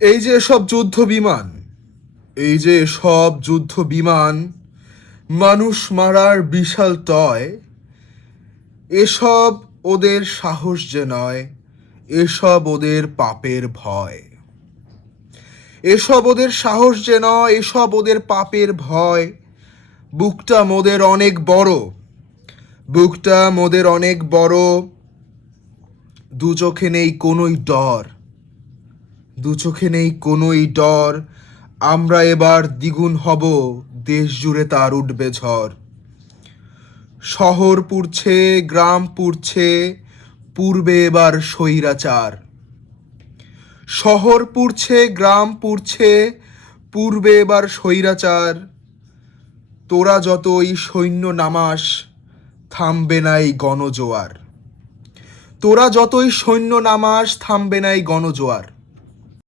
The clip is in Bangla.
এই যে সব যুদ্ধ বিমান, এই যে সব যুদ্ধ বিমান, মানুষ মারার বিশাল টয়, এসব ওদের সাহস যে নয়, এসব ওদের পাপের ভয়। এসব ওদের সাহস যে নয়, এসব ওদের পাপের ভয়। বুকটা মোদের অনেক বড়, বুকটা মোদের অনেক বড়। দু চোখে নেই কোনোই ডর, দু চোখে নেই কোনোই ডর। আমরা এবার দ্বিগুণ হব, দেশ জুড়ে তার উঠবে ঝড়। শহর পুড়ছে, গ্রাম পুড়ছে, পূর্বে এবার স্বৈরাচার। শহর পুড়ছে, গ্রাম পুড়ছে, পূর্বে এবার স্বৈরাচার। তোরা যতই সৈন্য নামাস, থামবে না এই গণজোয়ার। তোরা যতই সৈন্য নামাস, থামবে না এই গণজোয়ার।